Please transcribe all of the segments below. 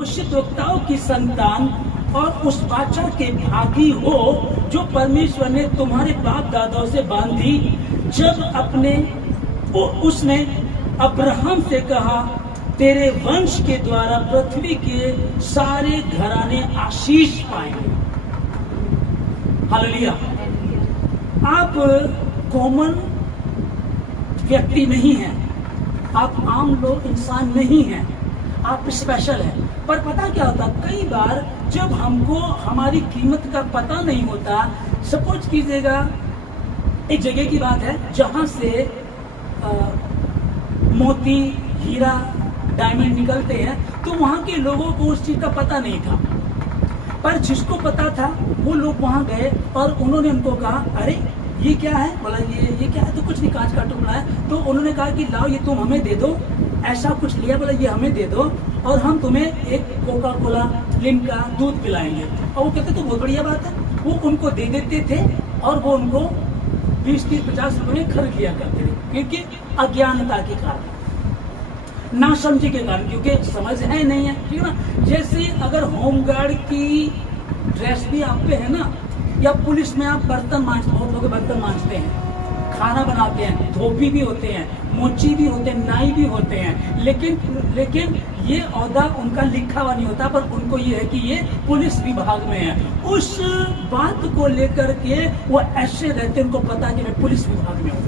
भविष्यद्वक्ताओं की संतान और उस वाचा के भागी हो जो परमेश्वर ने तुम्हारे बाप दादाओं से बांधी, जब उसने अब्राहम से कहा, तेरे वंश के द्वारा पृथ्वी के सारे घराने आशीष पाएंगे। हालेलुया। आप कॉमन व्यक्ति नहीं हैं, आप आम लोग इंसान नहीं हैं, आप स्पेशल हैं। पर पता क्या होता, कई बार जब हमको हमारी कीमत का पता नहीं होता, सपोज कीजिएगा एक जगह की बात है जहां से मोती, हीरा, डायमंड निकलते हैं, तो वहां के लोगों को उस चीज का पता नहीं था। पर जिसको पता था वो लोग वहां गए और उन्होंने उनको कहा, अरे ये क्या है? बोला ये क्या है? तो कुछ नहीं, कांच का टुकड़ा है। तो उन्होंने कहा कि लाओ ये तुम हमें दे दो। ऐसा कुछ लिया, बोला ये हमें दे दो और हम तुम्हें एक कोका कोला, लिम्का, दूध पिलाएंगे। और वो कहते तो बहुत बढ़िया बात है। वो उनको दे देते थे और वो उनको 20-30-50 रुपए में खरीद लिया करते थे, क्योंकि अज्ञानता के कारण, ना समझे के कारण, क्योंकि समझ है नहीं है, ठीक है ना। जैसे अगर होमगार्ड की ड्रेस भी आप पे है ना, या पुलिस में आप बर्तन मांजते, बहुत लोग बर्तन मांजते हैं, खाना बनाते हैं, धोबी भी होते हैं, मोची भी होते हैं, नाई भी होते हैं, लेकिन ये औहदा उनका लिखा हुआ नहीं होता, पर उनको ये है कि ये पुलिस विभाग में है। उस बात को लेकर के वो ऐसे रहते, उनको पता है कि मैं पुलिस विभाग में हूँ।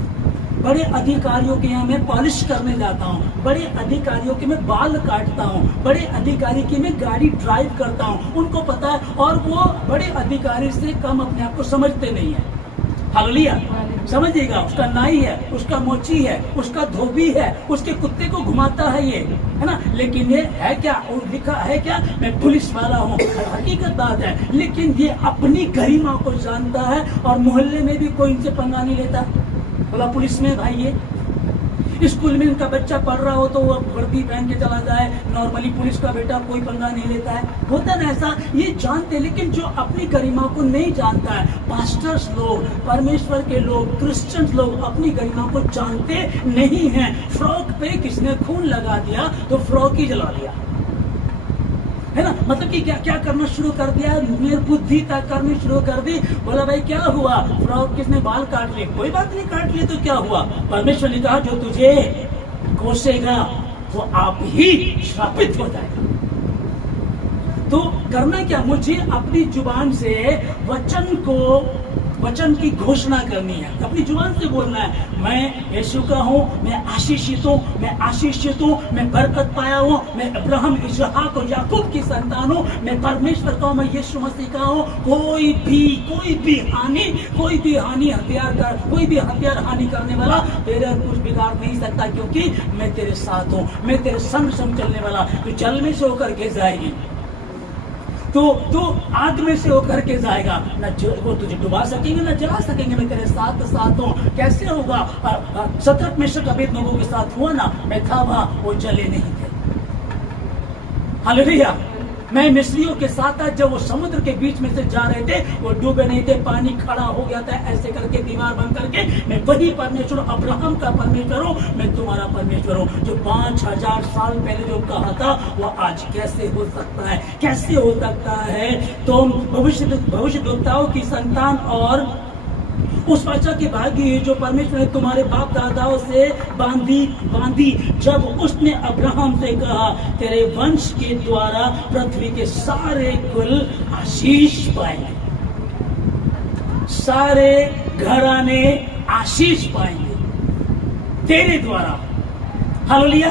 बड़े अधिकारियों के यहाँ मैं पॉलिश करने जाता हूँ, बड़े अधिकारियों के मैं बाल काटता हूँ, बड़े अधिकारी की मैं गाड़ी ड्राइव करता हूँ, उनको पता है। और वो बड़े अधिकारी से कम अपने आप को समझते नहीं है। हालेलुया। समझिएगा, उसका नाई है, उसका मोची है, उसका धोबी है, उसके कुत्ते को घुमाता है, ये है ना। लेकिन ये है क्या? और लिखा है क्या? मैं पुलिस वाला हूँ। हकीकत बात है, लेकिन ये अपनी गरिमा को जानता है और मोहल्ले में भी कोई इनसे पंगा नहीं लेता। बोला पुलिस में भाई, ये स्कूल में इनका बच्चा पढ़ रहा हो तो वो वर्दी पहन के चला जाए, नॉर्मली पुलिस का बेटा कोई पंगा नहीं लेता है, होता ना ऐसा। ये जानते, लेकिन जो अपनी गरिमा को नहीं जानता है, पास्टर्स लोग, परमेश्वर के लोग, क्रिश्चियंस लोग अपनी गरिमा को जानते नहीं हैं। फ्रॉक पे किसने खून लगा दिया तो फ्रॉक ही जला दिया, है ना। मतलब कि क्या करना शुरू कर दिया, निर्बुद्धि तक करनी शुरू कर दी। बोला भाई क्या हुआ? फ्रॉक किसने बाल काट लिए? कोई बात नहीं, काट लिए तो क्या हुआ? परमेश्वर ने कहा जो तुझे कोसेगा वो आप ही श्रापित हो जाएगा। तो करना क्या? मुझे अपनी जुबान से वचन की घोषणा करनी है, अपनी जुबान से बोलना है, मैं यीशु का हूँ, मैं आशीषित हूँ, मैं आशीषित हूँ, मैं बरकत पाया हूँ, मैं अब्राहम, इसहाक और याकूब की संतान हूँ, मैं परमेश्वर का हूँ, मैं यीशु मसीह का हूँ। कोई भी हथियार हानि करने वाला तेरे कुछ बिगाड़ नहीं सकता, क्योंकि मैं तेरे साथ हूँ, मैं तेरे संग चलने वाला। तो जल में से होकर के जाएगी, तो आग में से होकर के जाएगा, न वो तुझे डुबा सकेंगे न जला सकेंगे, मैं तेरे साथ हूँ। कैसे होगा? सतर्क मिश्र कबीर लोगों के साथ हुआ ना, मैं था वहां, वो जले नहीं थे। हालेलुया। मैं मिस्रियों के साथ था, जब वो समुद्र के बीच में से जा रहे थे, वो डूबे नहीं थे, पानी खड़ा हो गया था, ऐसे करके दीवार बन करके। मैं वही परमेश्वर, अब्राहम का परमेश्वर हूँ, मैं तुम्हारा परमेश्वर हूँ। जो 5000 साल पहले जो कहा था, वो आज कैसे हो सकता है? कैसे हो सकता है? तुम भविष्यद्वक्ताओं की संतान और उस वाचा की भागी जो परमेश्वर ने तुम्हारे बाप दादाओं से बांधी, जब उसने अब्राहम से कहा, तेरे वंश के द्वारा पृथ्वी के सारे कुल आशीष पाएंगे, सारे घराने आशीष पाएंगे तेरे द्वारा। हालेलुया।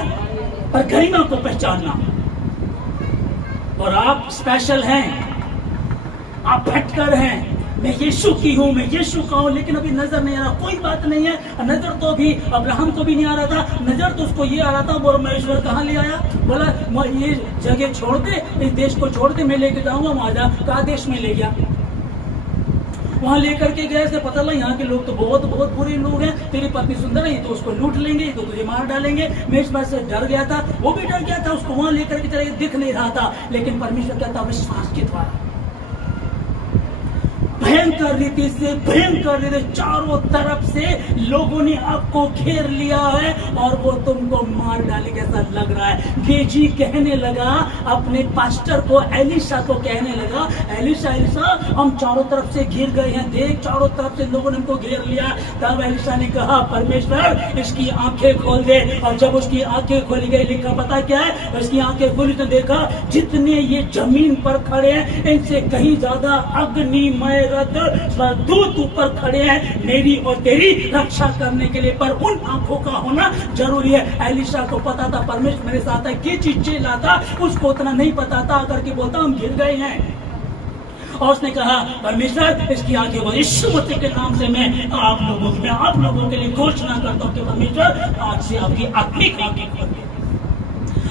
पर गरिमा को पहचानना, और आप स्पेशल हैं, आप भटकर हैं। मैं यीशु की हूँ, मैं यीशु का हूँ, लेकिन अभी नजर नहीं आ रहा। कोई बात नहीं है, नजर तो अभी अब्राहम को भी नहीं आ रहा था, नजर तो उसको ये आ रहा था। बोला मैं ईश्वर कहाँ ले आया? बोला ये जगह छोड़ दे, इस देश को छोड़ दे, मैं लेके जाऊंगा वहां जा। कहा देश में ले गया, वहां लेकर के गए, से पता लगा यहाँ के लोग तो बहुत बुरे लोग हैं, तेरी पत्नी सुंदर है, तो उसको लूट लेंगे, तो तुझे मार डालेंगे। मैं इस बात से डर गया था, वो भी डर गया था, उसको वहां लेकर के चले, दिख नहीं रहा था। लेकिन परमेश्वर कहता विश्वास के द्वारा भयंकर रीति से, भयंकर रीति, चारों तरफ से लोगों ने आपको घेर लिया है और वो तुमको मार डालेंगे ऐसा लग रहा है। गेजी कहने लगा अपने पास्टर को, एलिशा को कहने लगा, एलिशा एलिशा हम चारों तरफ से घिर गए हैं, देख चारों तरफ से लोगों ने हमको घेर लिया। तब एलिशा ने कहा परमेश्वर इसकी आंखें खोल दे। और जब उसकी आंखें खोली गई, लिखा पता क्या है, उसकी आंखें खोली तो देखा जितने ये जमीन पर खड़े हैं इनसे कहीं ज्यादा अग्निमय रथ दूत ऊपर खड़े हैं मेरी और तेरी रक्षा करने के लिए, पर उन आंखों का होना जरूरी है। एलिशा को पता था परमेश्वर मेरे साथ है, की चीज लाता उसको उतना नहीं पता था, अगर के बोलता हम गिर गए हैं। और उसने कहा परमेश्वर इसकी आंखें खोल। यीशु मसीह के नाम से मैं आप लोगों के लिए घोषणा करता हूँ कि परमेश्वर आज से आपकी आत्मिक आंखें खोल,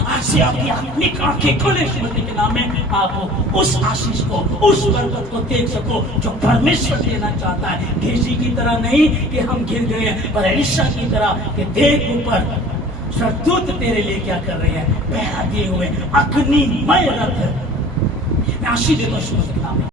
आज से आपकी आत्मिक आंखें खोले। यीशु मसीह के नाम में आप उस आशीष को, उस बरकत को देख सको जो परमेश्वर देना चाहता है। गेजी की तरह नहीं कि हम गिर गए हैं, पर एलिशा की तरह कि देख ऊपर सरदूत तेरे लिए क्या कर रहे हैं, पहरा दिए हुए अग्निमय रथ। मैं आशीष देता हूं यीशु मसीह के नाम में।